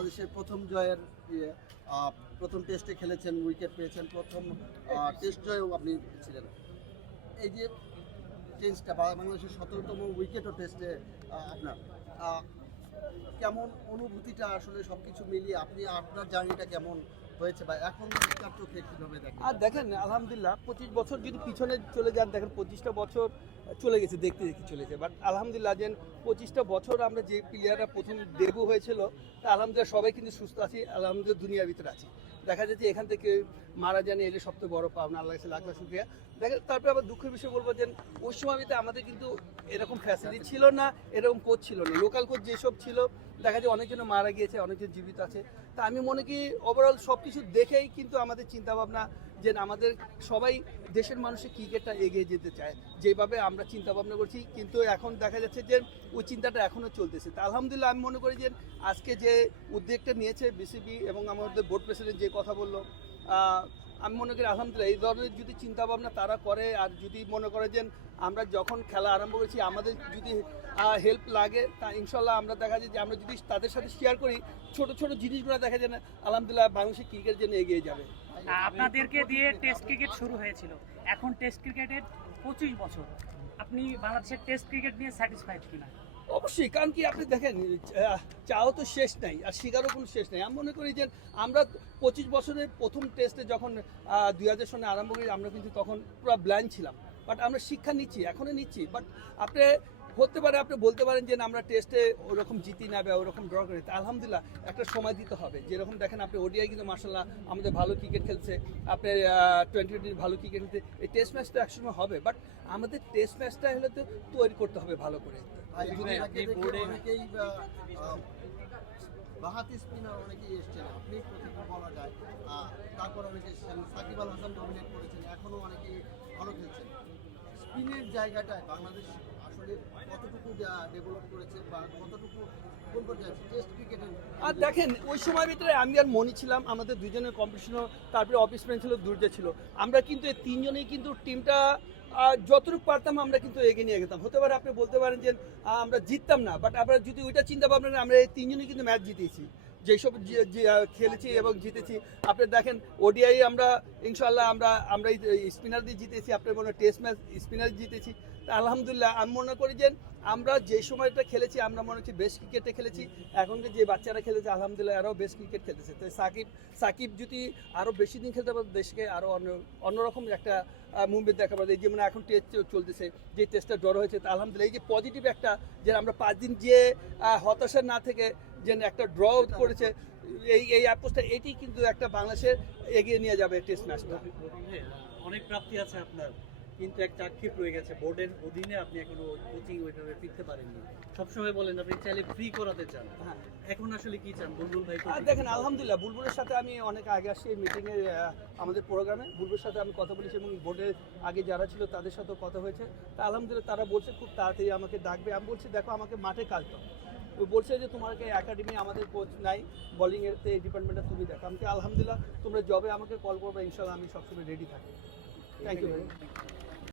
বাংলাদেশের প্রথম জয়ের ইয়ে, প্রথম টেস্টে খেলেছেন উইকেট পেয়েছেন প্রথম টেস্ট জয়ও আপনি ছিলেন। এই যে চেঞ্জটা বাংলাদেশের সতেরোতম উইকেটও টেস্টে আপনার। কেমন অনুভূতিটা আসলে সবকিছু মিলিয়ে আপনি আপনার জার্নিটা কেমন হয়েছে বা এখন চোখে কীভাবে দেখেন? আর দেখেন, আলহামদুলিল্লাহ, পঁচিশ বছর যদি পিছনে চলে যান, দেখেন পঁচিশটা বছর চলে গেছে, দেখতে দেখতে চলেছে বাট আলহামদুলিল্লাহ, যেন পঁচিশটা বছর আমরা যে প্লেয়াররা প্রথম ডেবু হয়েছিল, তা আলহামদুলিল্লাহ সবাই কিন্তু সুস্থ আছি, আলহামদুলিল্লাহ দুনিয়ার ভিতরে আছি। দেখা যাচ্ছে এখান থেকে মারা যান, এলে সবচেয়ে বড় পাওনা আল্লাহ কাছে লাখ লাখ শুক্রিয়া। দেখা তারপরে আবার দুঃখের বিষয় বলব যে ওই সময়তে আমাদের কিন্তু এরকম ফ্যাসিলিটি ছিল না, এরকম কোচ ছিল না। লোকাল কোচ যেসব ছিল দেখা যায় অনেকজন মারা গিয়েছে, অনেকজন জীবিত আছে। তা আমি মনে করি ওভারঅল সব কিছু দেখেই কিন্তু আমাদের চিন্তাভাবনা যে আমাদের সবাই দেশের মানুষের ক্রিকেটটা এগিয়ে যেতে চায়। যেভাবে আমরা চিন্তা ভাবনা করছি, কিন্তু এখন দেখা যাচ্ছে যে ওই চিন্তাটা এখনও চলতেছে। তা আলহামদুলিল্লাহ আমি মনে করি যে আজকে যে উদ্যোগটা নিয়েছে বিসিবি এবং আমাদের বোর্ড প্রেসিডেন্ট যে কথা বলল আমি মনে করি আলহামদুলিল্লাহ, এই ধরনের যদি চিন্তা ভাবনা তারা করে আর যদি মনে করে যে আমরা যখন খেলা আরম্ভ করেছি, আমাদের যদি হেল্প লাগে, তা ইনশাল্লাহ আমরা দেখা যায় যে আমরা যদি তাদের সাথে শেয়ার করি, ছোট ছোট জিনিসগুলো দেখা যায় না, আলহামদুলিল্লাহ বাংলাদেশের ক্রিকেট যেন এগিয়ে যাবে। আপনাদেরকে দিয়ে টেস্ট ক্রিকেট শুরু হয়েছিল। এখন টেস্ট ক্রিকেটের পঁচিশ বছর। আপনি বাংলাদেশের টেস্ট ক্রিকেট নিয়ে স্যাটিসফাইড কিনা? অবশ্যই, কারণ কি আপনি দেখেন চাও তো শেষ নাই, আর শিকারও কোনো শেষ নাই। আমি মনে করি যে আমরা পঁচিশ বছরের প্রথম টেস্টে যখন দুই হাজার সনে আরম্ভ করি, আমরা কিন্তু তখন পুরো ব্ল্যান্ড ছিলাম। বাট আমরা শিক্ষা নিচ্ছি এখনও নিচ্ছি। বাট আপনি হতে পারে আপনি বলতে পারেন যে আমরা টেস্টে ওরকম জিতি না বা ওরকম ড্র করি তা আলহামদুলিল্লাহ একটা সময় দিতে হবে। যেরকম দেখেন আপনি ওডিআই কিন্তু মার্শাল্লাহ আমাদের ভালো ক্রিকেট খেলছে আপনার টোয়েন্টি টোয়েন্টি ভালো ক্রিকেট খেলছে এই টেস্ট ম্যাচটা একসময় হবে বাট আমাদের টেস্ট ম্যাচটা হলে তো তৈরি করতে হবে ভালো করে। আপনি বাহাতি স্পিনার অনেকেই এসছেন আপনি প্রতিদিন বলা যায়। তারপর অনেকে এসেছেন সাকিব আল হাসান ডমিনেট করেছেন এখনও অনেকেই ভালো খেলছেন। স্পিনের জায়গাটায় বাংলাদেশ কতটুকু ডেভেলপ করেছে বা কতটুকু কোন পর্যায়ে আছে টেস্ট ক্রিকেটের আর দেখেন ওই সময় ভিতরে আমি আর মনি ছিলাম আমাদের দুজনের কম্পিটিশনও তারপরে অফিস ফ্রেন্ড ছিল দুর্জা ছিল। আমরা কিন্তু এই তিনজনেই কিন্তু টিমটা যতটুকু পারতাম আমরা কিন্তু এগিয়ে নিয়ে গেতাম হতে পারে আপনি বলতে পারেন যে আমরা জিততাম না বাট আমরা যদি ওইটা চিন্তা ভাবনা আমরা এই তিনজনই কিন্তু ম্যাচ জিতেছি যেসব খেলেছি এবং জিতেছি, আপনি দেখেন, ওডিআই আমরা ইনশাল্লাহ আমরা আমরা স্পিনার দিয়ে জিতেছি আপনার মনে টেস্ট ম্যাচ, স্পিনার জিতেছি। তা আলহামদুলিল্লাহ, আমি মনে করি যে, আমরা যে সময়টা খেলেছি, আমরা মনে হচ্ছে বেস্ট ক্রিকেটে খেলেছি। এখনকার যে বাচ্চারা খেলেছে, আলহামদুলিল্লাহ আরও বেস্ট ক্রিকেট খেলতেছে তো সাকিব সাকিব যদি আরও বেশি দিন খেলতে পারে দেশকে আরও অন্য, অন্যরকম একটা মুভমেন্ট দেখা পাবে এই যে যেমন এখন টেস্ট চলতেছে, যে টেস্টটা ড্র হয়েছে, তা আলহামদুলিল্লাহ, এই যে পজিটিভ একটা, যে আমরা পাঁচ দিন যে হতাশা না থেকে যে একটা ড্র করেছে, এই এই অ্যাপ্রোচটা এটি কিন্তু একটা বাংলাদেশের এগিয়ে নিয়ে যাবে টেস্ট ম্যাচটা অনেক প্রাপ্তি আছে আপনার। কিন্তু একটা আক্ষেপ রয়ে গেছে। বোর্ডের অধীনে আপনি এখনও কোচিং ওইভাবে ফিরতে পারেননি। সবসময় বলেন আপনি চাইলে ফ্রি করাতে চান। হ্যাঁ। এখন আসলে কি চান? বুলবুল ভাই আর দেখেন আলহামদুলিল্লাহ বুলবুলের সাথে আমি অনেক আগে আসছি এই মিটিংয়ে আমাদের প্রোগ্রামে বুলবুলের সাথে আমি কথা বলেছি এবং বোর্ডের আগে যারা ছিল তাদের সাথেও কথা হয়েছে। তা আলহামদুলিল্লাহ তারা বলছে খুব তাড়াতাড়ি আমাকে ডাকবে। আমি বলছি দেখো আমাকে মাঠে কাজ দাও ও বলছে যে তোমাকে একাডেমি আমাদের কোচ নাই। বোলিং এর এই ডিপার্টমেন্টটা তুমি দেখো। আমি আলহামদুলিল্লাহ তোমরা জবে আমাকে কল করবে ইনশাল্লাহ আমি সবসময় রেডি থাকি। Thank you